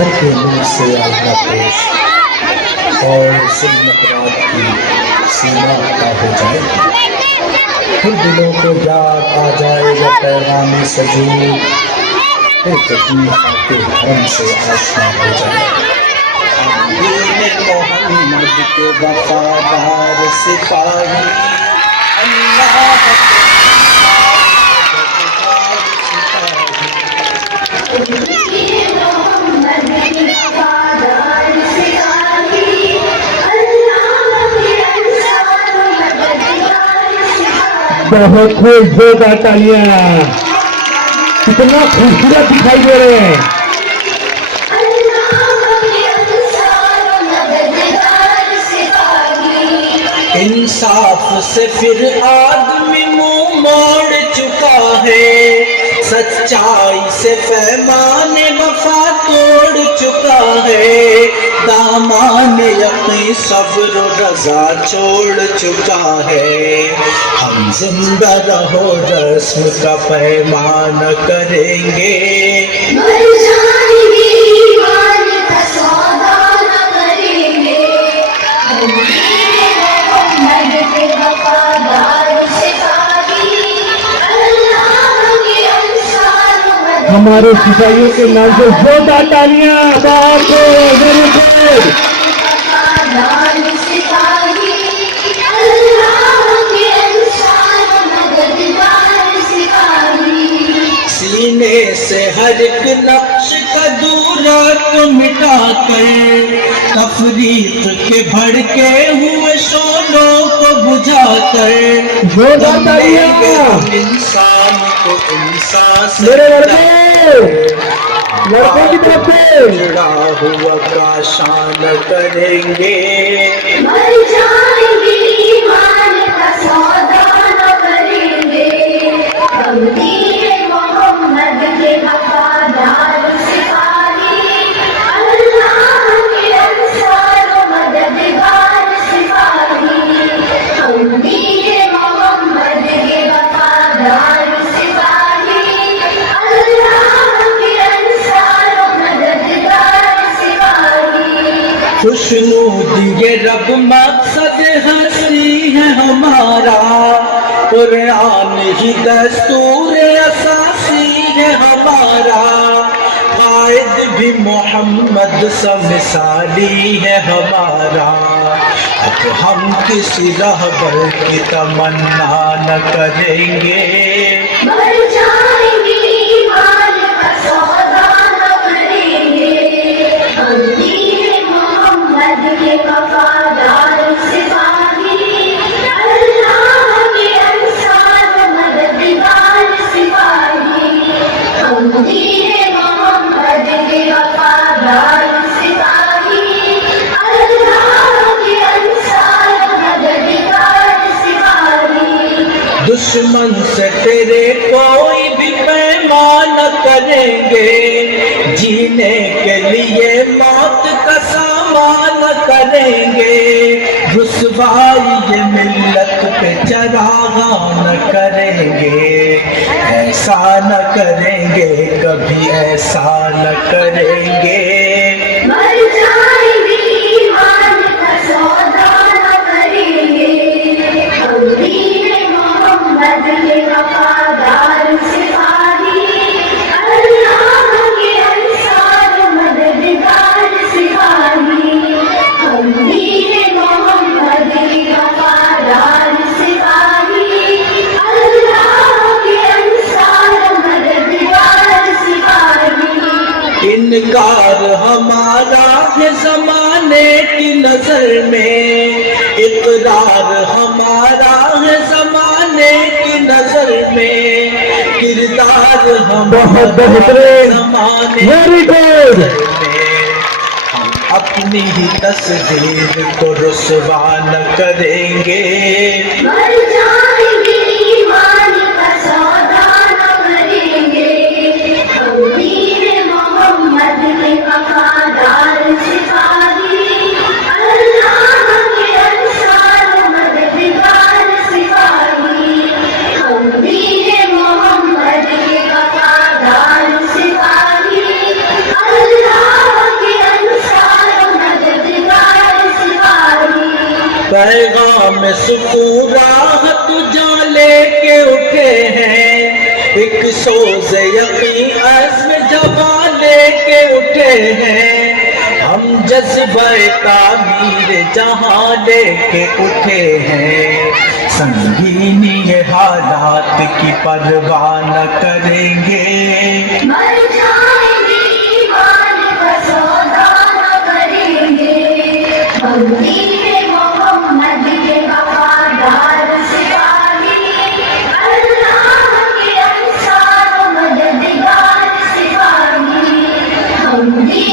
ہر کے منہ سے آئندہ پیش اور ظلمت رات کی سیما عطا ہو جائے پھر دلوں کو یاد آ جائے گا پیغام سجود پھر کبھی خاک حرم سے آشنا ہو جائے دین محمد کے وفادار سپاہی اللہ بہت زیادہ تالیاں کتنا خوبصورت دکھائی دے رہے ہیں انصاف سے پھر آدمی منہ موڑ چکا ہے سچائی سے پیمان وفا توڑ چکا ہے دامان یقین صبر و رضا چھوڑ چکا ہے ہم زندہ رہو رسم کا پیمان کریں گے ہمارے سپاہیوں کے نام سے زیادہ تالیاں بہت ویری گڈ سینے سے ہر ایک نقش کا دورہ کو مٹا کر تفریق کے بھڑکے ہوئے شعلوں کو بجھا کر زیادہ تالیاں ہم انسان کو انسان سے میرے لڑکوں کی طرف سے جڑا ہوا کا شان کریں گے خوشنودی رب مقصد ہستی ہے ہمارا قرآن ہی دستور اساسی ہے ہمارا قائد بھی محمد سا مثالی ہے ہمارا اب ہم کسی رہبر کی تمنا نہ کریں گے دشمن سے تیرے کوئی بھی پیمان کریں گے جینے کے لیے موت کا سامان کریں گے رسوائی یہ ملت پہ چراغاں نہ کریں گے ایسا نہ کریں گے کبھی ایسا نہ کریں گے انکار ہمارا ہے زمانے کی نظر میں اقرار ہمارا ہے زمانے کی نظر میں کردار ہمارا زمانے کی نظر میں ہم اپنی ہی تصدیق کو رسوا نہ کریں گے پیغام سکون راحت جو لے کے اٹھے ہیں، ایک سوز یقین عزم جوان لے کے اٹھے ہیں، ہم جذبہ تعمیر جہاں لے کے اٹھے ہیں، سنگینی حالات کی پرواہ نہ کریں گے، مر جائیں گے ایمان کا سودا نہ کریں گے، ہم دین محمد کے وفادار سپاہی، اللہ کے انصار و مددگار سپاہی، ہم دین